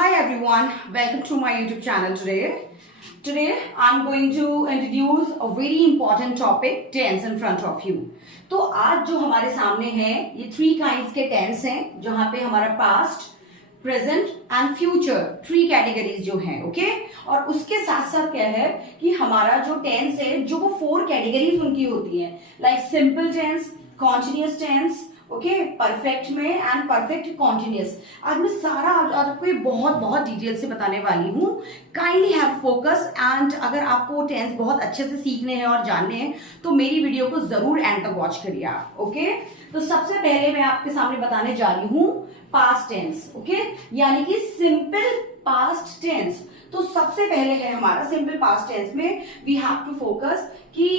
Hi everyone, welcome to my YouTube channel today. Today I'm going to introduce a very important topic, tense in front of you. तो आज जो हमारे सामने है ये 3 kinds के tense हैं जहां पे हमारा past, present and future 3 categories जो हैं, ओके और उसके साथ साथ क्या है कि हमारा जो टेंस है जो वो 4 कैटेगरीज उनकी होती हैं, like simple tense, continuous tense, okay perfect में एंड परफेक्ट कॉन्टिन्यूअस। आज मैं सारा आपको ये बहुत डिटेल से बताने वाली हूँ। काइंडली हैव फोकस एंड अगर आपको टेंस बहुत अच्छे से सीखने हैं और जानने हैं तो मेरी वीडियो को जरूर एंड तक वॉच करिए आप, ओके। तो सबसे पहले मैं आपके सामने बताने जा रही हूँ पास्ट टेंस, ओके यानी कि सिंपल पास्ट टेंस। तो सबसे पहले है हमारा सिंपल पास्ट टेंस में वी हैव टू फोकस कि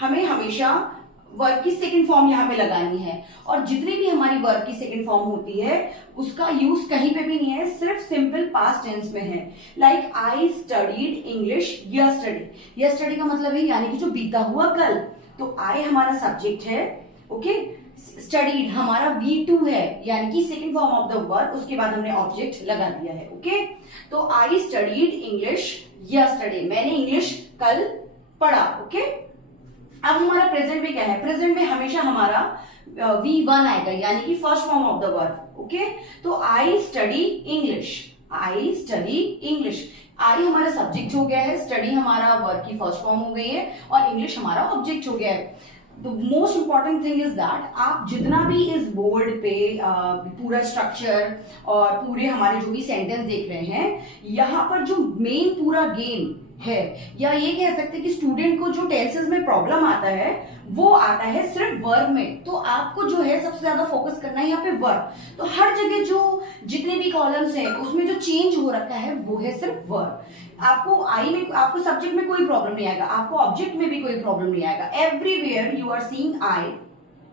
हमें हमेशा वर्ब की सेकंड फॉर्म यहाँ पे लगानी है और जितनी भी हमारी वर्ब की सेकंड फॉर्म होती है उसका यूज कहीं पे भी नहीं है, सिर्फ सिंपल पास्ट टेंस में है। Like I studied English yesterday. Yesterday का मतलब है यानी कि जो बीता हुआ कल। तो आई हमारा सब्जेक्ट है, ओके स्टडीड हमारा V2 है यानी कि second form of the verb, उसके बाद हमने ऑब्जेक्ट लगा दिया है, ओके। तो आई स्टडीड इंग्लिश यस्टरडे, मैंने इंग्लिश कल पढ़ा, ओके। अब हमारा प्रेजेंट में क्या है, प्रेजेंट में हमेशा हमारा V1 आएगा यानी कि first form of the verb, okay. तो I study English, I study English. I हमारा सब्जेक्ट हो गया है, स्टडी हमारा वर्ब की फर्स्ट फॉर्म हो गई है और इंग्लिश हमारा ऑब्जेक्ट हो गया है। The most important thing is that आप जितना भी इस बोर्ड पे पूरा स्ट्रक्चर और पूरे हमारे जो भी सेंटेंस देख रहे हैं, यहाँ पर जो मेन पूरा गेम है या ये कह सकते हैं कि स्टूडेंट को जो टेंसेस में प्रॉब्लम आता है वो आता है सिर्फ वर्ब में। तो आपको जो है सबसे ज्यादा फोकस करना है यहाँ पे वर्ब। तो हर जगह जो जितने भी कॉलम्स हैं उसमें जो चेंज हो रखा है वो है सिर्फ वर्ब। आपको आई में, आपको सब्जेक्ट में कोई प्रॉब्लम नहीं आएगा, आपको ऑब्जेक्ट में भी कोई प्रॉब्लम नहीं आएगा। Everywhere you are seeing I,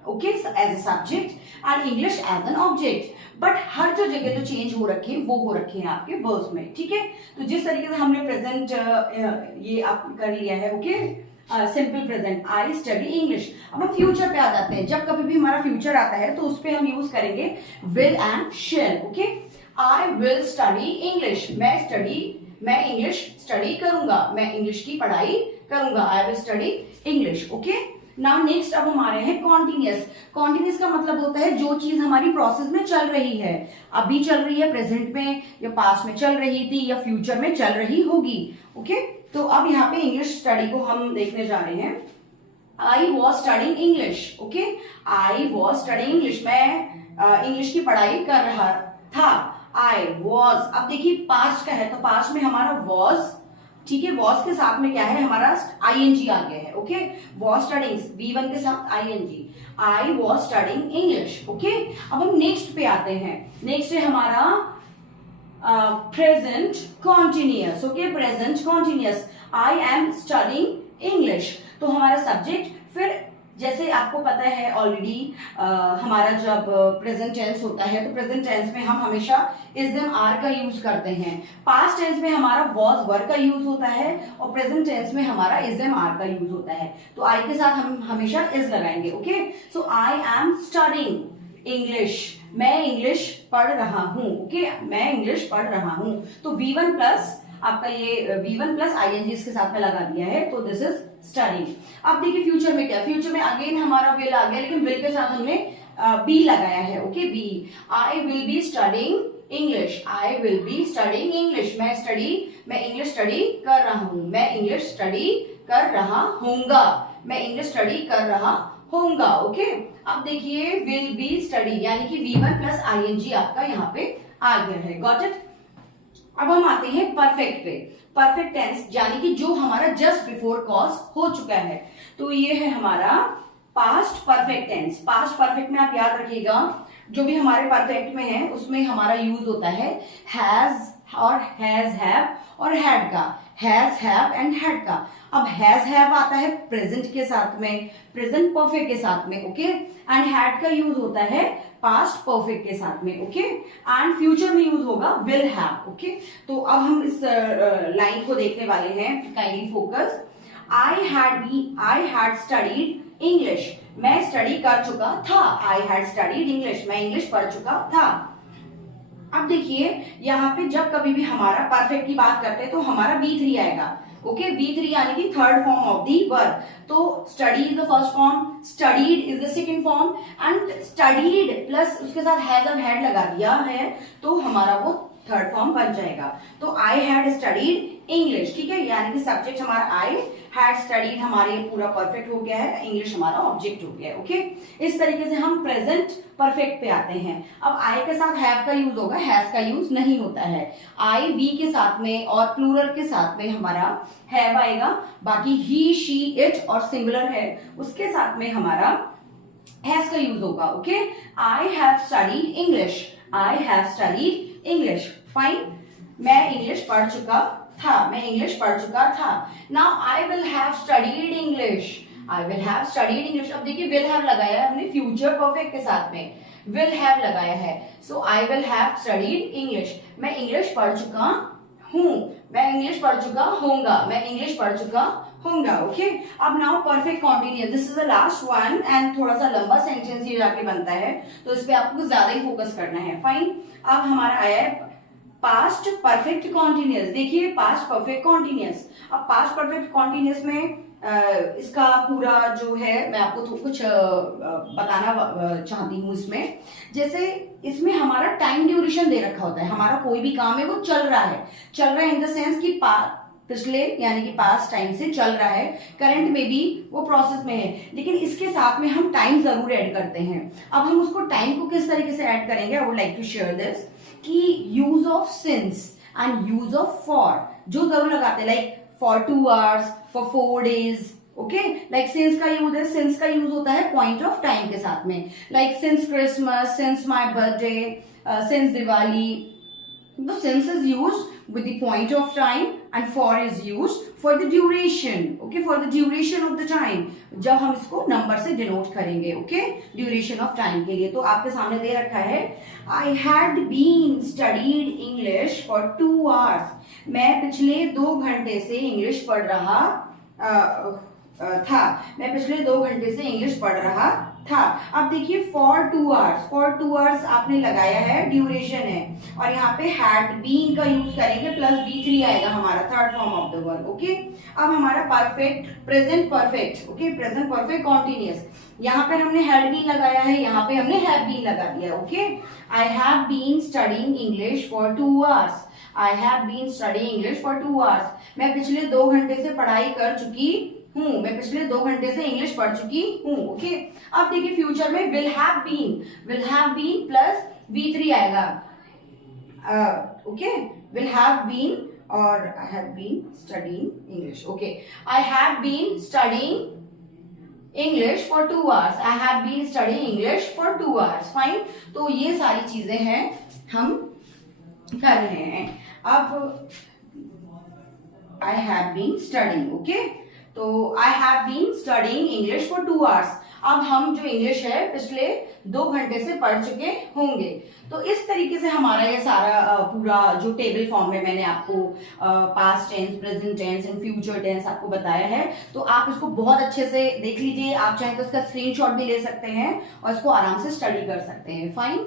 okay as a subject and English as an object, but हर जो जगह जो चेंज हो रखे हैं वो हो रखे हैं आपके वर्ब्स में, ठीक है। तो जिस तरीके से हमने प्रेजेंट ये आप कर लिया है, ओके सिंपल प्रेजेंट आई स्टडी इंग्लिश। अब हम फ्यूचर पे आ जाते हैं। जब कभी भी हमारा फ्यूचर आता है तो उस पर हम यूज करेंगे will and shall, okay. I will study English, मैं इंग्लिश स्टडी करूंगा, मैं इंग्लिश की पढ़ाई करूंगा, I will study English, okay. Now next अब हमारे हैं कॉन्टिन्यूअस। कॉन्टिन्यूअस का मतलब होता है जो चीज हमारी प्रोसेस में चल रही है, अभी चल रही है प्रेजेंट में या पास्ट में चल रही थी या फ्यूचर में चल रही होगी, ओके। तो अब यहाँ पे इंग्लिश स्टडी को हम देखने जा रहे हैं। I was studying English, okay I was studying English, मैं इंग्लिश की पढ़ाई कर रहा था। आई वॉज, अब देखिए पास्ट का है तो पास्ट में हमारा वॉज, ठीक है, वॉज के साथ में क्या है हमारा ING आ गया है, ओके। वॉज स्टडिंग V1 के साथ ING, I was studying English, okay. अब हम नेक्स्ट पे आते हैं। नेक्स्ट है हमारा present continuous, okay present continuous, I am studying English. तो हमारा सब्जेक्ट, फिर जैसे आपको पता है ऑलरेडी हमारा जब प्रेजेंट टेंस होता है तो प्रेजेंट टेंस में हम हमेशा इज देम आर का यूज करते हैं। पास्ट टेंस में हमारा वॉज वर्ब का यूज होता है और प्रेजेंट टेंस में हमारा इज देम आर का यूज होता है। तो आई के साथ हम हमेशा इज लगाएंगे, okay. So I am studying English, मैं इंग्लिश पढ़ रहा हूं, ओके मैं इंग्लिश पढ़ रहा हूं। तो V1 प्लस आपका ये V1 प्लस ING इसके साथ में लगा दिया है, तो दिस इज स्टडिंग। अब देखिए फ्यूचर में क्या, फ्यूचर में अगेन हमारा विल आ गया लेकिन विल के साथ हमने बी लगाया है, okay B. I will be studying English, I will be studying English, मैं इंग्लिश स्टडी कर रहा हूं, मैं इंग्लिश स्टडी कर रहा हूंगा, मैं इंग्लिश स्टडी कर रहा होऊंगा, ओके। अब देखिए विल बी स्टडी यानी कि V1 प्लस ING आपका यहाँ पे आ गया है, गॉट इट। अब हम आते हैं परफेक्ट पे। परफेक्ट टेंस यानी कि जो हमारा जस्ट बिफोर कॉज हो चुका है। तो ये है हमारा past perfect tense. Past perfect में आप याद रखिएगा जो भी हमारे परफेक्ट में है उसमें हमारा यूज होता है हैज और हैज हैव और हैड का, हैज हैव एंड हैड का। अब हैज हैव आता है प्रेजेंट के साथ में, प्रेजेंट परफेक्ट के साथ में, ओके एंड हैड का यूज होता है पास्ट परफेक्ट के साथ में, ओके एंड फ्यूचर में यूज होगा विल हैव, ओके। तो अब हम इस लाइन को देखने वाले हैं, kindly focus. I had studied English, मैं स्टडी कर चुका था, आई हैड स्टडीड इंग्लिश, मैं इंग्लिश पढ़ चुका था। अब देखिए यहाँ पे जब कभी भी हमारा परफेक्ट की बात करते हैं तो हमारा V3 आएगा। ओके, V3 यानी कि third form of the verb. तो study is the first form, studied is the second form, and studied plus उसके साथ हैज और हैड लगा दिया है तो हमारा वो थर्ड फॉर्म बन जाएगा। तो आई हैड स्टडीड इंग्लिश, ठीक है, यानी कि सब्जेक्ट हमारा आई हैड स्टडीड हमारे पूरा परफेक्ट हो गया है, इंग्लिश हमारा ऑब्जेक्ट हो गया है। ओके, इस तरीके से हम प्रेजेंट परफेक्ट पे आते हैं। अब आई के साथ हैव का यूज होगा, हैज का यूज नहीं होता है। आई वी के साथ में और प्लूरल के साथ में हमारा हैव आएगा, बाकी ही शी इट और सिंगुलर है उसके साथ में हमारा हैज का यूज होगा। Okay, I have studied English, I have studied English, fine, मैं इंग्लिश पढ़ चुका था, मैं इंग्लिश पढ़ चुका था। Now I will have studied English, I will have studied English. अब देखिए विल हैव लगाया है हमने फ्यूचर परफेक्ट के साथ में, विल हैव लगाया है, so I will have studied English, मैं इंग्लिश पढ़ चुका हूं, मैं इंग्लिश पढ़ चुका होऊंगा, मैं इंग्लिश पढ़ चुका होऊंगा। ओके, अब now perfect continuous, this is the last one and थोड़ा सा लंबा सेंटेंस ये जाके बनता है तो इस पे आपको ज्यादा ही फोकस करना है। फाइन, अब हमारा आया है पास्ट परफेक्ट कॉन्टिन्यूअस। देखिए पास्ट परफेक्ट कॉन्टिन्यूअस, अब पास्ट परफेक्ट कॉन्टिन्यूअस में इसका पूरा जो है मैं आपको कुछ बताना चाहती हूँ इसमें। जैसे इसमें हमारा टाइम ड्यूरेशन दे रखा होता है, हमारा कोई भी काम है वो चल रहा है इन द सेंस कि पिछले यानी कि पास्ट टाइम से चल रहा है, करंट में भी वो प्रोसेस में है, लेकिन इसके साथ में हम टाइम जरूर ऐड करते हैं। अब हम उसको टाइम को किस तरीके से ऐड करेंगे, I would like to share this, कि use of since and use of for जो जरूर लगाते हैं, like for 2 hours, for 4 days। Okay, like since का यूज है, सिंस का यूज होता है पॉइंट ऑफ टाइम के साथ में, like since Christmas, since my birthday, since Diwali. तो since is used with the point of time and for is used for the duration, okay, for the duration of the time, जब हम इसको number से denote करेंगे, okay, duration of time के लिए। तो आपके सामने दे रखा है I had been studied English for 2 hours, मैं पिछले 2 घंटे से इंग्लिश पढ़ रहा था, मैं पिछले 2 घंटे से इंग्लिश पढ़ रहा था। अब देखिए फॉर 2 hours, फॉर 2 hours आपने लगाया है, ड्यूरेशन है, और यहाँ पे हैड बीन का यूज करेंगे प्लस V3 आएगा हमारा third form of the verb. Okay, अब हमारा perfect present perfect, okay, present perfect continuous, यहाँ पे हमने हैड बीन लगाया है, यहाँ पे हमने हैव बीन लगा दिया। Okay, I have been studying English for 2 hours, I have been studying English for 2 hours, मैं पिछले 2 घंटे से पढ़ाई कर चुकी हूँ, मैं पिछले 2 घंटे से इंग्लिश पढ़ चुकी हूँ। ओके, अब देखिए फ्यूचर में will have been plus V3 आएगा। ओके, विल हैव बीन और I have been studying English. Okay, I have been studying English for 2 hours, I have been studying English for 2 hours, fine. तो ये सारी चीजें हैं हम कर रहे हैं। अब I have been studying, okay, तो I have been studying English for 2 hours, अब हम जो इंग्लिश है पिछले 2 घंटे से पढ़ चुके होंगे। तो इस तरीके से हमारा ये सारा पूरा जो टेबल फॉर्म में मैंने आपको past tense, present tense and future tense आपको बताया है, तो आप इसको बहुत अच्छे से देख लीजिए। आप चाहे तो इसका स्क्रीनशॉट भी ले सकते हैं और इसको आराम से स्टडी कर सकते हैं। Fine,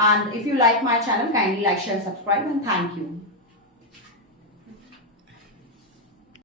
and if you like my channel kindly like share subscribe and thank you.